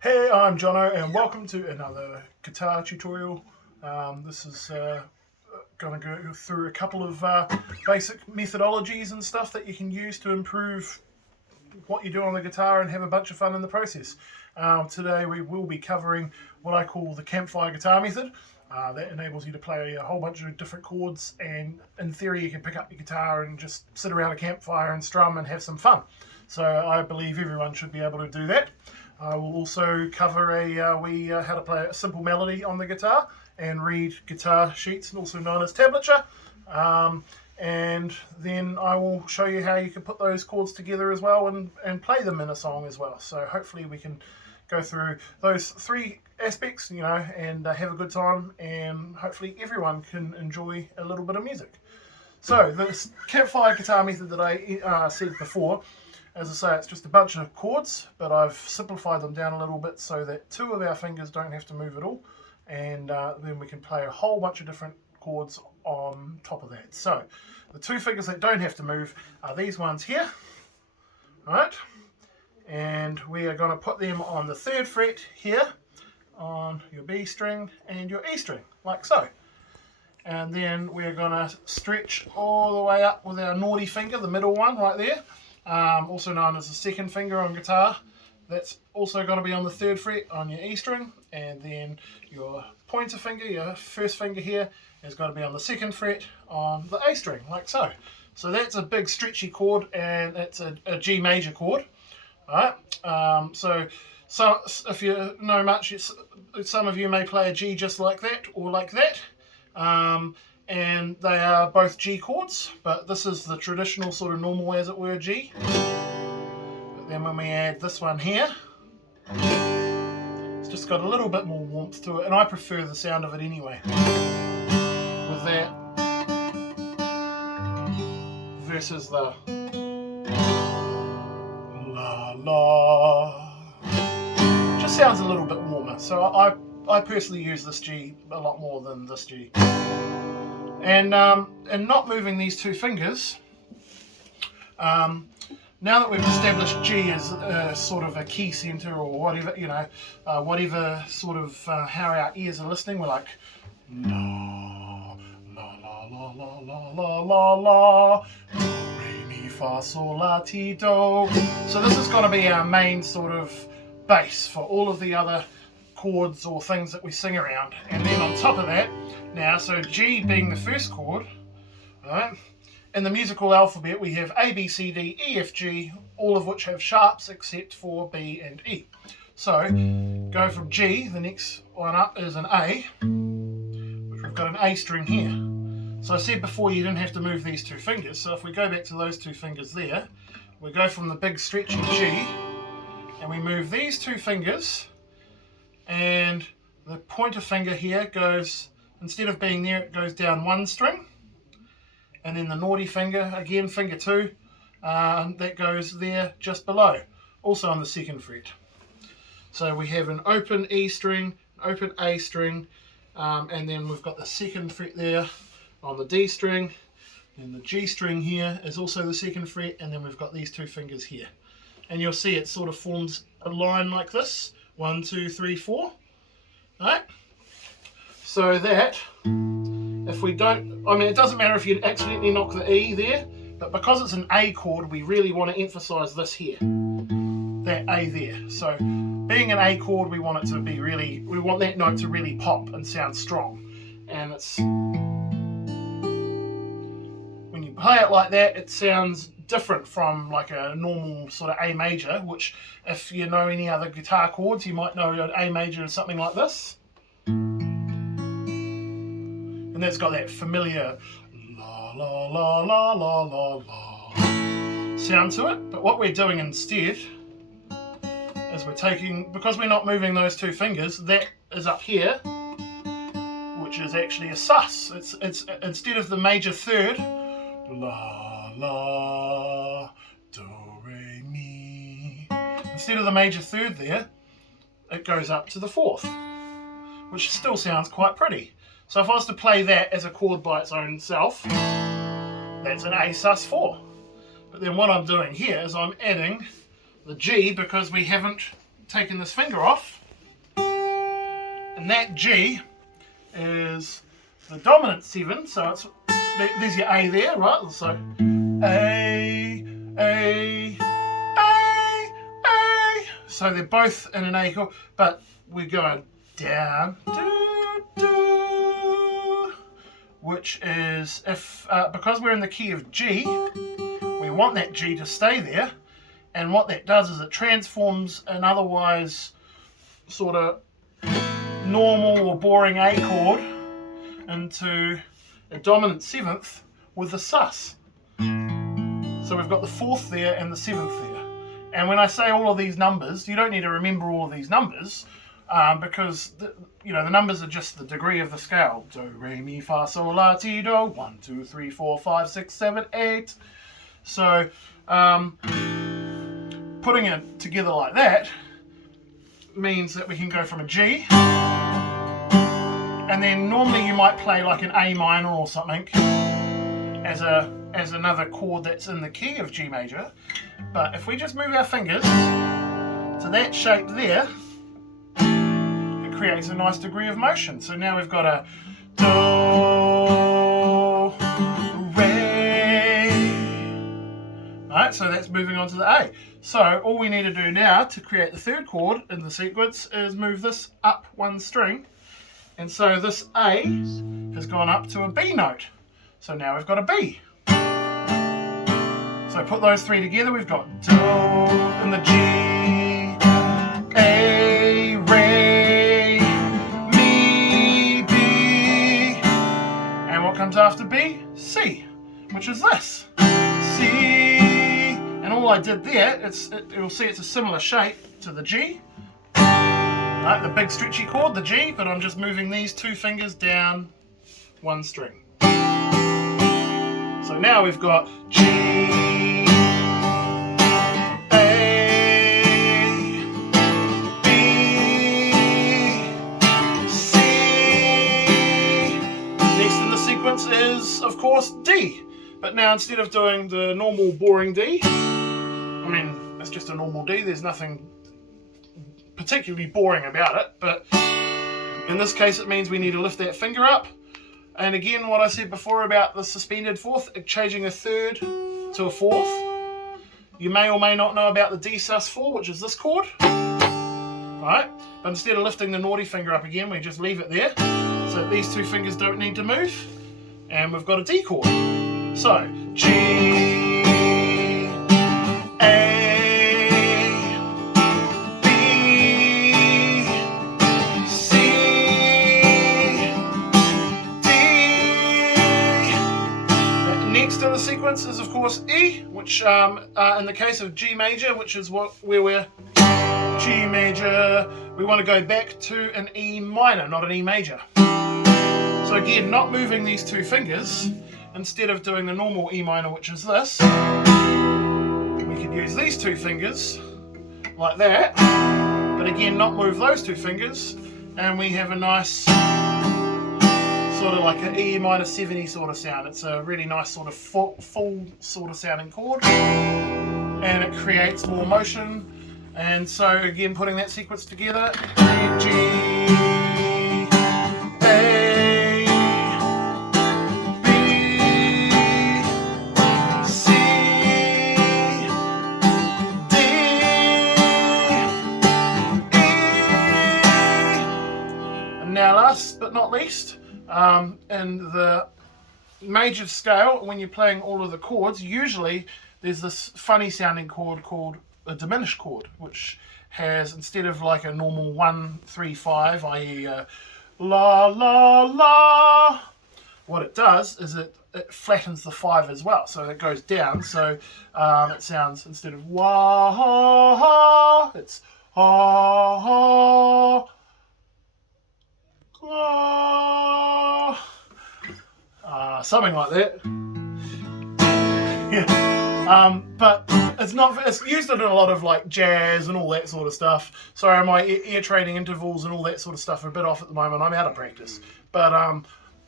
Hey, I'm Jono, and welcome to another guitar tutorial. This is going to go through a couple of basic methodologies and stuff that you can use to improve what you do on the guitar and have a bunch of fun in the process. Today we will be covering what I call the Campfire guitar method. That enables you to play a whole bunch of different chords, and in theory you can pick up your guitar and just sit around a campfire and strum and have some fun. So I believe everyone should be able to do that. I will also cover how to play a simple melody on the guitar and read guitar sheets, also known as tablature. And then I will show you how you can put those chords together as well and play them in a song as well. So hopefully we can go through those three aspects, and have a good time, and hopefully everyone can enjoy a little bit of music. So this Campfire guitar method that I said before, as I say, it's just a bunch of chords, but I've simplified them down a little bit so that two of our fingers don't have to move at all, and then we can play a whole bunch of different chords on top of that. So the two fingers that don't have to move are these ones here, right? And we are going to put them on the 3rd fret here, on your B string and your E string, like so. And then we're going to stretch all the way up with our naughty finger, the middle one right there, also known as the 2nd finger on guitar. That's also going to be on the 3rd fret on your E string, and then your pointer finger, your 1st finger here, is going to be on the 2nd fret on the A string, like so. So that's a big stretchy chord, and it's a G major chord. Right, so if you know much, some of you may play a G just like that or like that, and they are both G chords, but this is the traditional sort of normal, as it were, G. But then when we add this one here, it's just got a little bit more warmth to it, and I prefer the sound of it anyway, with that versus the la la. Just sounds a little bit warmer. So I personally use this G a lot more than this G. And not moving these two fingers, now that we've established G as sort of a key center or whatever, whatever sort of how our ears are listening, we're like la la la la la la la la. Fa, sol, la, ti, do. So this is going to be our main sort of base for all of the other chords or things that we sing around. And then on top of that, now, so G being the first chord, right? In the musical alphabet we have A, B, C, D, E, F, G, all of which have sharps except for B and E. So go from G, the next one up is an A, which we've got an A string here. So I said before you didn't have to move these two fingers, so if we go back to those two fingers there, we go from the big stretchy G, and we move these two fingers, and the pointer finger here goes, instead of being there, it goes down one string, and then the naughty finger, again finger 2, that goes there just below, also on the 2nd fret. So we have an open E string, open A string, and then we've got the 2nd fret there on the D string, and the G string here is also the 2nd fret, and then we've got these two fingers here. And you'll see it sort of forms a line like this, 1, 2, 3, 4. Right? So that, if we don't, it doesn't matter if you accidentally knock the E there, but because it's an A chord, we really want to emphasize this here, that A there. So being an A chord, we want it to be really, we want that note to really pop and sound strong. And it's, play it like that, it sounds different from like a normal sort of A major, which if you know any other guitar chords, you might know an A major is something like this. And that's got that familiar la la la la la la la sound to it. But what we're doing instead is we're taking, because we're not moving those two fingers, that is up here, which is actually a sus. It's instead of the major 3rd, la la do re mi, instead of the major 3rd there, it goes up to the 4th, which still sounds quite pretty. So if I was to play that as a chord by its own self, that's an A sus4. But then what I'm doing here is I'm adding the G, because we haven't taken this finger off, and that G is the dominant 7, so it's there's your A there, right? So A, A, A, A. So they're both in an A chord, but we're going down, do, do, which is because we're in the key of G, we want that G to stay there, and what that does is it transforms an otherwise sort of normal or boring A chord into a dominant 7th with the sus. So we've got the 4th there and the 7th there. And when I say all of these numbers, you don't need to remember all of these numbers because the numbers are just the degree of the scale. Do, re, mi, fa, sol, la, ti, do. 1, 2, 3, 4, 5, 6, 7, 8. So putting it together like that means that we can go from a G, and then normally you might play like an A minor or something as another chord that's in the key of G major. But if we just move our fingers to that shape there, it creates a nice degree of motion. So now we've got a do, re. Right, so that's moving on to the A. So all we need to do now to create the third chord in the sequence is move this up one string. And so this A has gone up to a B note. So now we've got a B. So put those three together, we've got do and the G, A, re, mi, B. And what comes after B? C, which is this. C. And all I did there, you'll see it's a similar shape to the G. Right, the big stretchy chord, the G, but I'm just moving these two fingers down one string. So now we've got G, A, B, C. Next in the sequence is, of course, D. But now instead of doing the normal boring D, I mean, it's just a normal D, there's nothing particularly boring about it, but in this case it means we need to lift that finger up. And again, what I said before about the suspended 4th, changing a 3rd to a 4th. You may or may not know about the D sus4, which is this chord. Right? But instead of lifting the naughty finger up again, we just leave it there. So these two fingers don't need to move. And we've got a D chord. So, G, A, sequence is of course E, which in the case of G major, which is where we're G major, we want to go back to an E minor, not an E major. So again, not moving these two fingers, instead of doing the normal E minor, which is this, we could use these two fingers like that, but again not move those two fingers, and we have a nice sort of like an E minor 70 sort of sound. It's a really nice sort of full sort of sounding chord, and it creates more motion. And so again, putting that sequence together, G, A, B, C, D, E. And now last but not least, in the major scale, when you're playing all of the chords, usually there's this funny sounding chord called a diminished chord, which has, instead of like a normal 1, 3, 5, i.e. la, la, la, what it does is it flattens the 5 as well. So it goes down, so it sounds, instead of wah, ha, ha, it's ha, ha, something like that. Yeah. But it's used in a lot of like jazz and all that sort of stuff. Sorry, my ear training intervals and all that sort of stuff are a bit off at the moment. I'm out of practice. But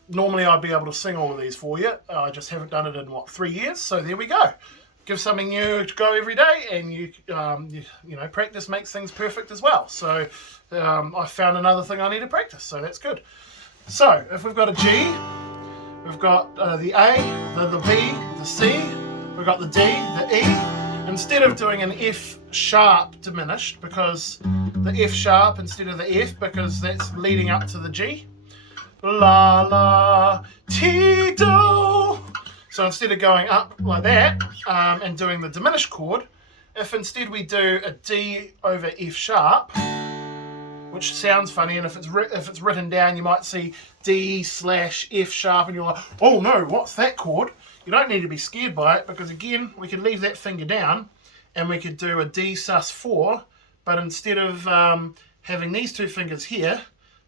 normally I'd be able to sing all of these for you. I just haven't done it in 3 years. So there we go. give something new to go every day, and you know, practice makes things perfect as well. So I found another thing I need to practice, so that's good. So if we've got a G, we've got the A, the B, the C, we've got the D, the E. Instead of doing an F sharp diminished, because the F sharp instead of the F, because that's leading up to the G. La la ti do. So instead of going up like that and doing the diminished chord, if instead we do a D over F sharp, which sounds funny, and if it's written down, you might see D/F sharp, and you're like, oh no, what's that chord? You don't need to be scared by it, because again, we could leave that finger down, and we could do a D sus4, but instead of having these two fingers here,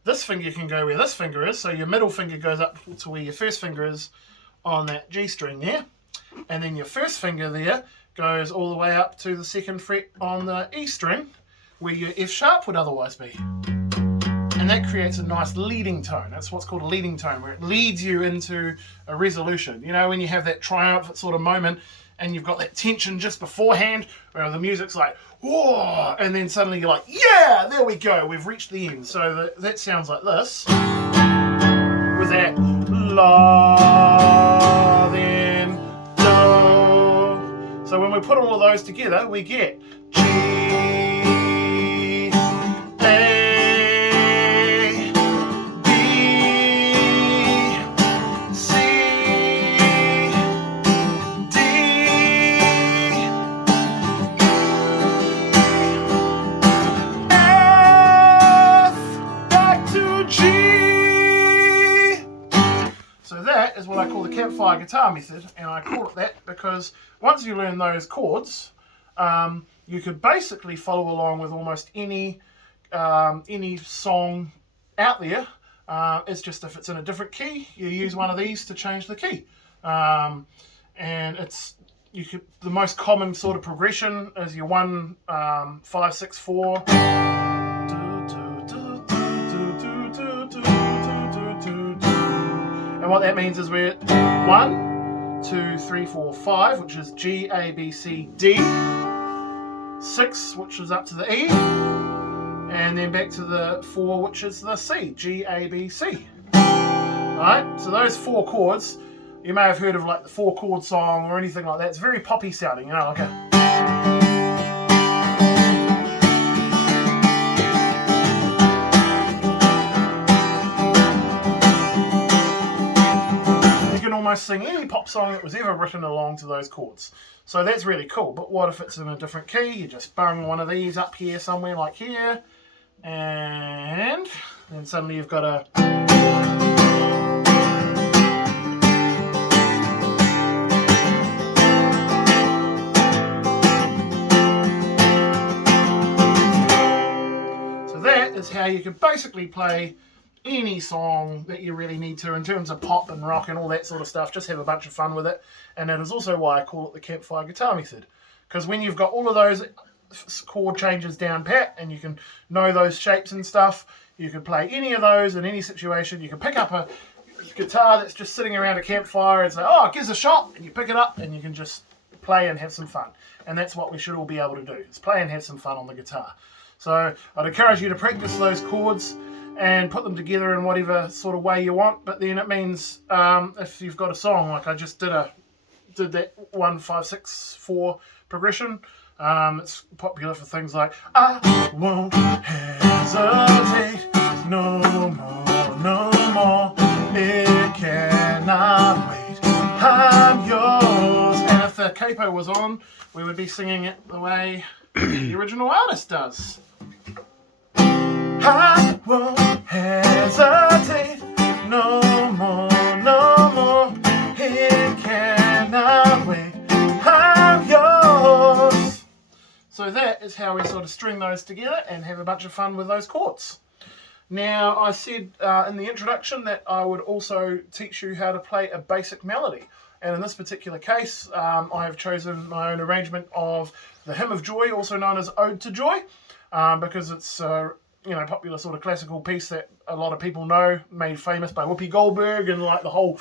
this finger can go where this finger is, so your middle finger goes up to where your first finger is on that G string there, and then your first finger there goes all the way up to the second fret on the E string, where your F sharp would otherwise be. And that creates a nice leading tone. That's what's called a leading tone, where it leads you into a resolution. You know, when you have that triumphant sort of moment and you've got that tension just beforehand, where the music's like, whoa, and then suddenly you're like, yeah, there we go, we've reached the end. So that sounds like this. With that la, then do. So when we put all of those together, we get G, is what I call the Campfire guitar method, and I call it that because once you learn those chords, you could basically follow along with almost any song out there. It's just if it's in a different key, you use one of these to change the key, and the most common sort of progression is your 1 5 6 4. And what that means is we're 1, 2, 3, 4, 5, which is G, A, B, C, D. 6, which is up to the E. And then back to the 4, which is the C, G, A, B, C. Alright, so those 4 chords, you may have heard of like the 4-chord song or anything like that. It's very poppy sounding, you know, like a... almost sing any pop song that was ever written along to those chords. So that's really cool. But what if it's in a different key? You just bung one of these up here somewhere like here, and then suddenly you've got a... So that is how you could basically play any song that you really need to in terms of pop and rock and all that sort of stuff. Just have a bunch of fun with it. And that is also why I call it the Campfire guitar method, because when you've got all of those chord changes down pat and you can know those shapes and stuff, you can play any of those in any situation. You can pick up a guitar that's just sitting around a campfire and say, oh, it gives a shot, and you pick it up and you can just play and have some fun. And that's what we should all be able to do, is play and have some fun on the guitar. So I'd encourage you to practice those chords and put them together in whatever sort of way you want. But then it means if you've got a song, like I just did that 1 5 6 4 progression, it's popular for things like I won't hesitate no more, it cannot wait, I'm yours. And if the capo was on, we would be singing it the way the original artist does. I won't hesitate no more, it cannot wait, I'm yours. So that is how we sort of string those together and have a bunch of fun with those chords. Now, I said in the introduction that I would also teach you how to play a basic melody. And in this particular case, I have chosen my own arrangement of the Hymn of Joy, also known as Ode to Joy, because it's popular sort of classical piece that a lot of people know, made famous by Whoopi Goldberg, and like the whole,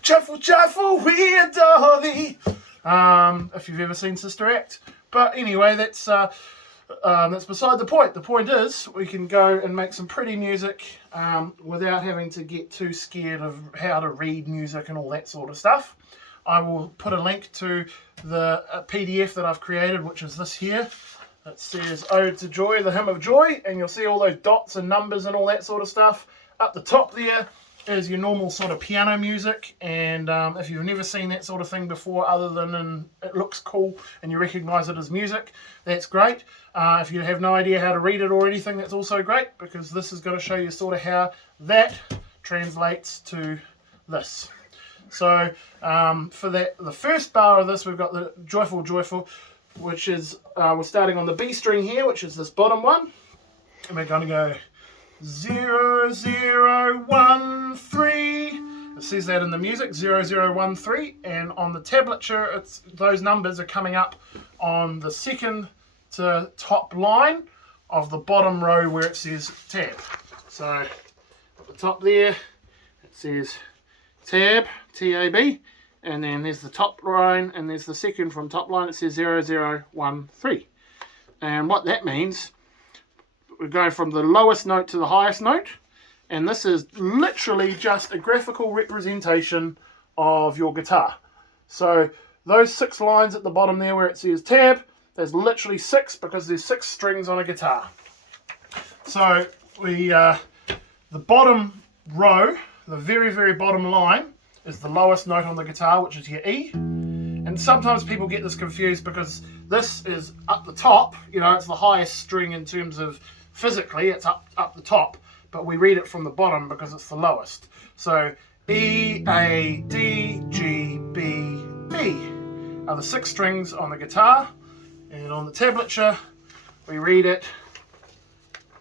joyful, joyful, we adore thee. if you've ever seen Sister Act. But anyway, that's beside the point. The point is we can go and make some pretty music without having to get too scared of how to read music and all that sort of stuff. I will put a link to the PDF that I've created, which is this here. It says Ode to Joy, the Hymn of Joy, and you'll see all those dots and numbers and all that sort of stuff. Up the top there is your normal sort of piano music, and if you've never seen that sort of thing before other than it looks cool and you recognise it as music, that's great. If you have no idea how to read it or anything, that's also great, because this is going to show you sort of how that translates to this. So for the first bar of this, we've got the joyful, joyful, which is, we're starting on the B string here, which is this bottom one. And we're going to go 0, 0, 1, 3. It says that in the music, 0, 0, 1, 3. And on the tablature, those numbers are coming up on the second to top line of the bottom row where it says tab. So at the top there, it says tab, T-A-B, and then there's the top line, and there's the second from top line, it says 0, 0, 1, 3. And what that means, we're going from the lowest note to the highest note, and this is literally just a graphical representation of your guitar. So those 6 lines at the bottom there where it says tab, there's literally 6 because there's 6 strings on a guitar. So the bottom row, the very, very bottom line, is the lowest note on the guitar, which is your E. And sometimes people get this confused because this is up the top, you know, it's the highest string in terms of physically, it's up the top, but we read it from the bottom because it's the lowest. So E, A, D, G, B, B are the 6 strings on the guitar, and on the tablature, we read it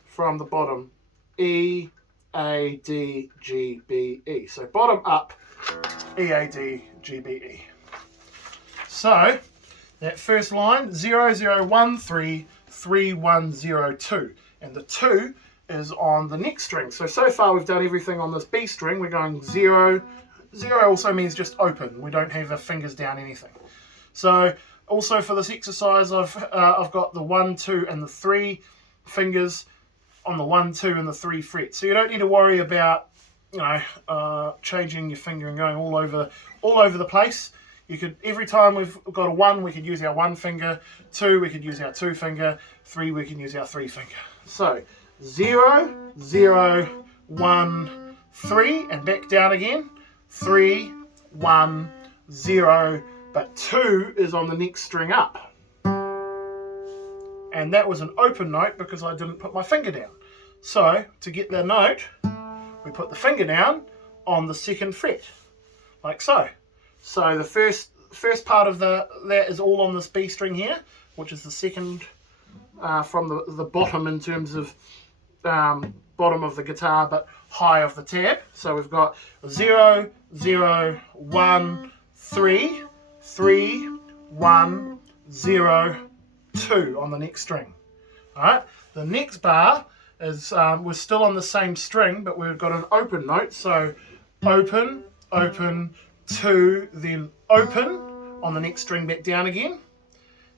from the bottom, E, A, D, G, B, E. So bottom up, E, A, D, G, B, E. So that first line, 0, 0, 1, 3, 3, 1, 0, 2. And the 2 is on the next string. So far we've done everything on this B string. We're going 0. 0 also means just open. We don't have our fingers down anything. So also for this exercise, I've got the 1, 2, and the 3 fingers on the 1, 2, and the 3 frets. So you don't need to worry about, you know, changing your finger and going all over the place. You could, every time we've got a 1, we could use our 1 finger. 2, we could use our 2 finger. 3, we can use our 3 finger. So 0, 0, 1, 3, and back down again. 3, 1, 0, but 2 is on the next string up. And that was an open note because I didn't put my finger down. So to get the note, we put the finger down on the 2nd fret, like so. So the first part of that is all on this B string here, which is the second from the bottom in terms of bottom of the guitar, but high of the tab. So we've got 0, 0, 1, 3, 3, 1, 0, 2 on the next string. All right. The next bar is we're still on the same string, but we've got an open note. So open, open, 2, then open on the next string back down again.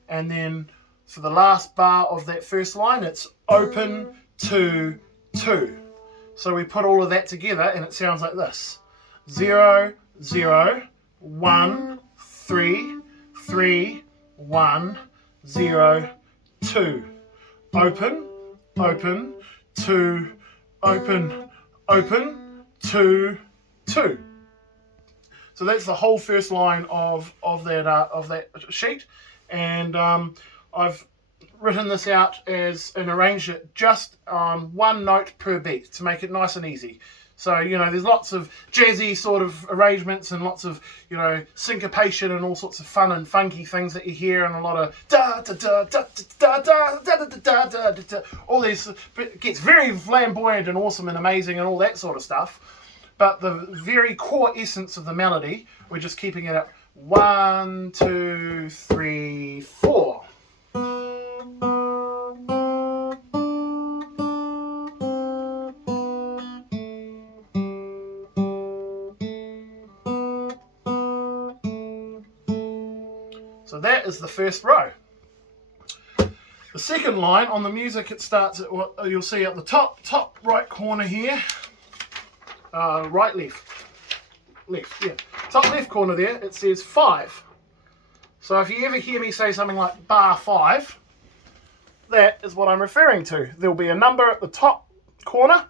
And then for the last bar of that first line, it's open, 2, 2. So we put all of that together and it sounds like this. 0, 0, 1, 3, 3, 1, 0, 2. Open, open, 2, open, open, 2, 2. So that's the whole first line of that sheet, and I've written this out as and arranged it just on 1 note per beat to make it nice and easy. So, you know, there's lots of jazzy sort of arrangements and lots of, you know, syncopation and all sorts of fun and funky things that you hear, and a lot of da da da da da da da da da da. All these, it gets very flamboyant and awesome and amazing and all that sort of stuff. But the very core essence of the melody, we're just keeping it at 1, 2, 3, 4. that is the first row. The second line on the music, it starts at what you'll see at the top right corner here. Right, left, yeah. Top left corner there, it says 5. So if you ever hear me say something like bar 5, that is what I'm referring to. There'll be a number at the top corner,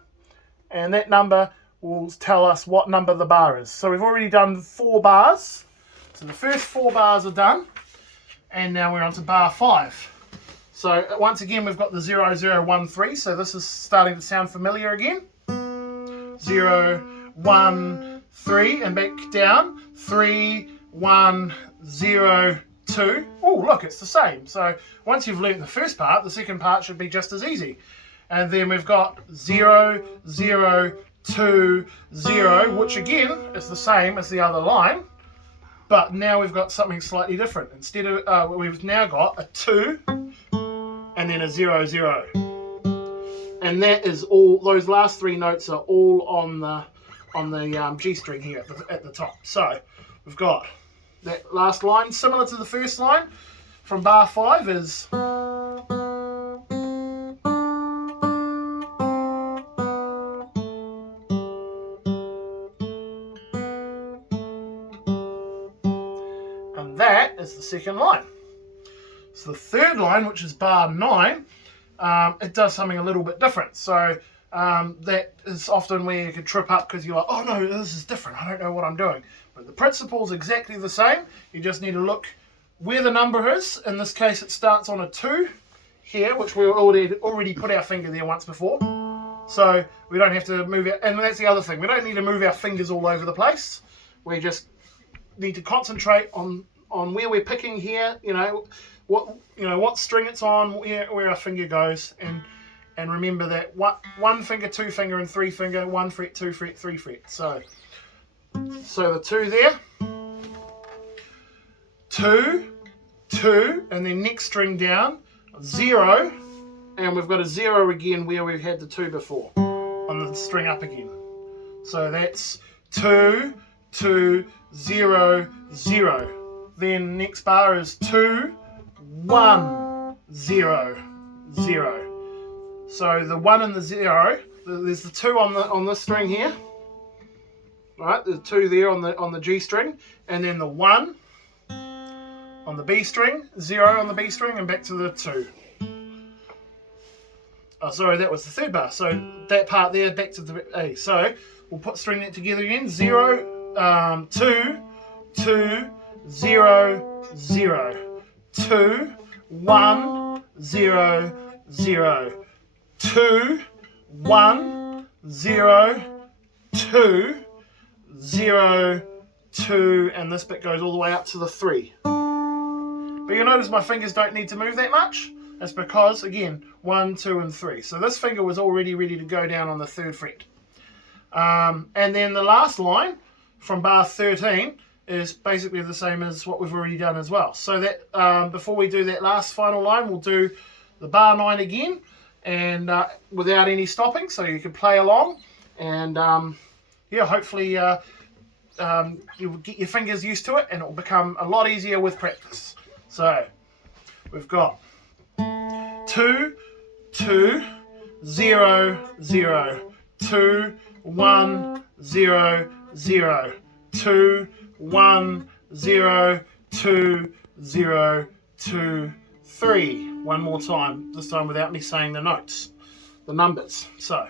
and that number will tell us what number the bar is. So we've already done 4 bars. So the first 4 bars are done, and now we're on to bar 5. So once again, we've got the 0, 0, 1, 3. So this is starting to sound familiar again. 0, 1, 3, and back down. 3, 1, 0, 2. Oh, look, it's the same. So once you've learnt the first part, the second part should be just as easy. And then we've got 0, 0, 2, 0, which again is the same as the other line. But now we've got something slightly different. Instead of, we've now got a 2 and then a 0, 0. And that is all, those last 3 notes are all on the G string here at the top. So we've got that last line, similar to the first line from bar 5 is... and that is the second line. So the third line, which is bar 9, it does something a little bit different. So that is often where you can trip up because you're like, oh no, this is different. I don't know what I'm doing. But the principle is exactly the same. You just need to look where the number is. In this case, it starts on a 2 here, which we already put our finger there once before. So we don't have to move it. And that's the other thing. We don't need to move our fingers all over the place. We just need to concentrate on where we're picking here, what string it's on, where our finger goes, and remember that 1 finger, 2 finger, and 3 finger, 1 fret, 2 fret, 3 fret. So the 2 there, 2, 2, and then next string down, 0, and we've got a 0 again where we've had the 2 before on the string up again. So that's 2, 2, 0, 0. Then next bar is 2, 1, 0, 0. So the 1 and the 0, there's the 2 on this string here. Right, the 2 there on the G string, and then the 1 on the B string, 0 on the B string, and back to the 2. Oh, sorry, that was the third bar. So that part there, back to the A. So we'll string that together again. 0, 2, 2, 0, 0, 2, 1, 0, 0, 2, 1, 0, 2, 0, 2, and this bit goes all the way up to the 3. But you'll notice my fingers don't need to move that much. That's because, again, 1, 2, and 3. So this finger was already ready to go down on the 3rd fret. And then the last line from bar 13 is basically the same as what we've already done as well. So that before we do that last final line, we'll do the bar 9 again, and without any stopping, so you can play along, and yeah, hopefully you'll get your fingers used to it, and it will become a lot easier with practice. So we've got 2, 2, 0, 0, 2, 1, 0, 0, 2, 1, 0, 2, 0, 2, 3. One more time, this time without me saying the notes, the numbers. So.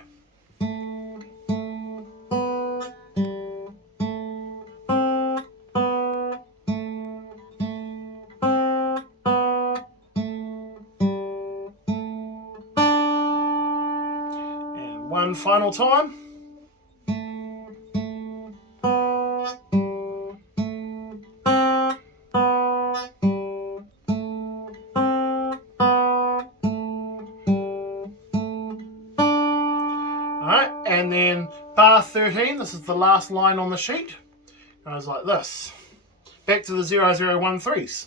And one final time. And then bar 13, this is the last line on the sheet, goes like this. Back to the 0013s.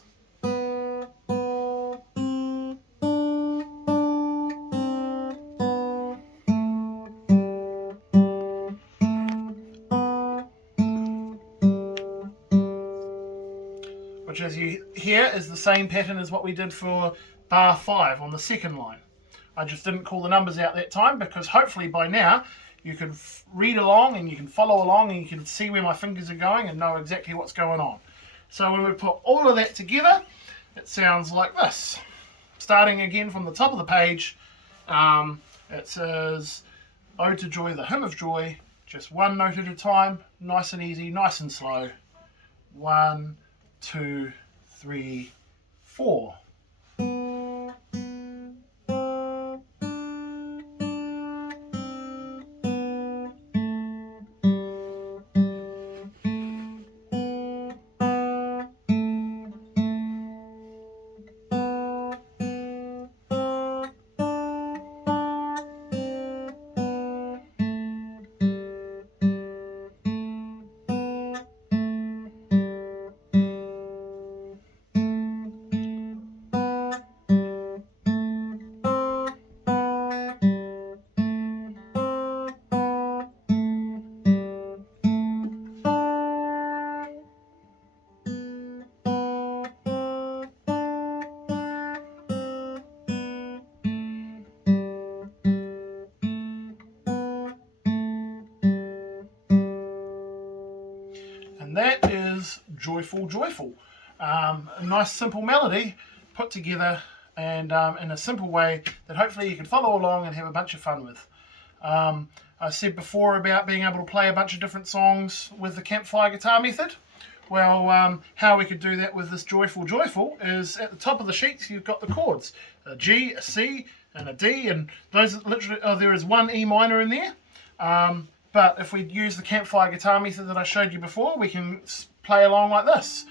Which, as you here is the same pattern as what we did for bar 5 on the second line. I just didn't call the numbers out that time because hopefully by now you can read along and you can follow along and you can see where my fingers are going and know exactly what's going on. So when we put all of that together, it sounds like this. Starting again from the top of the page, it says, Ode to Joy, the Hymn of Joy, just one note at a time, nice and easy, nice and slow. 1, 2, 3, 4. And that is Joyful, Joyful. A nice simple melody put together and in a simple way that hopefully you can follow along and have a bunch of fun with. I said before about being able to play a bunch of different songs with the Campfire guitar method. Well, how we could do that with this Joyful, Joyful is at the top of the sheets you've got the chords. A G, a C, and a D, and those literally, there is one E minor in there. But if we use the Campfire guitar method that I showed you before, we can play along like this.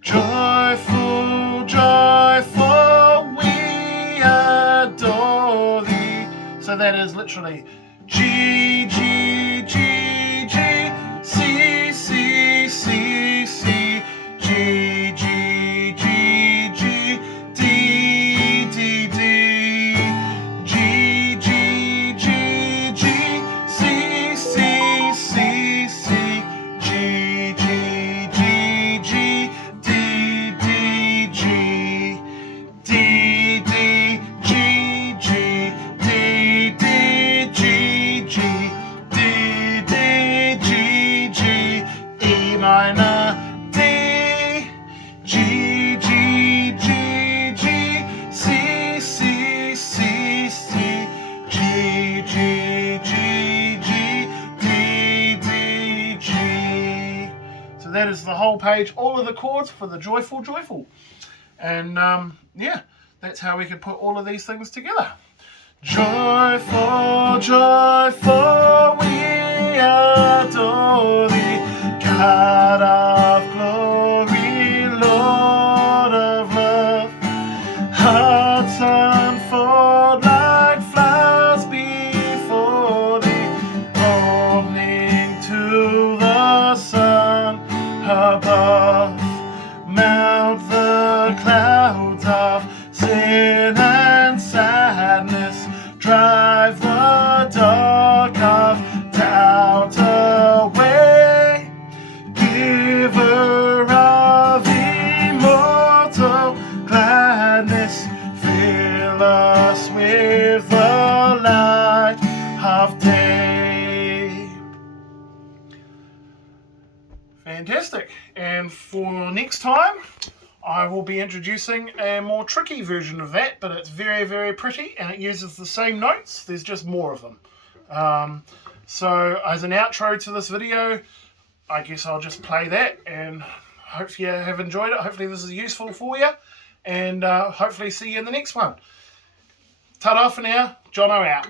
Joyful, joyful, we adore thee. So that is literally G, G, G, G, C, C, C, C, G, G, G, G, D, D, D, G, G, G, G, C, C, C, C, G, G, G, G, D, D, G, D, D, G, G, D, D, G, G, D, D, G, G, E minor, D, G, G, G, G, C, C, C, C, G, G, G, G, D, D, G. So that is the whole page, all of the chords for the Joyful, Joyful. And yeah, that's how we could put all of these things together. Joyful, joyful, we adore thee, God of glory, Lord of love. Hearts unfold like flowers before thee, opening to the sun above. Mount the clouds of sin and sadness, drive the dark of doubt away. Giver of immortal gladness, fill us with the light of day. Fantastic. And for next time, I will be introducing a more tricky version of that, but it's very, very pretty and it uses the same notes. There's just more of them. So as an outro to this video, I guess I'll just play that and hope you have enjoyed it. Hopefully this is useful for you and hopefully see you in the next one. Ta-da for now. Jono out.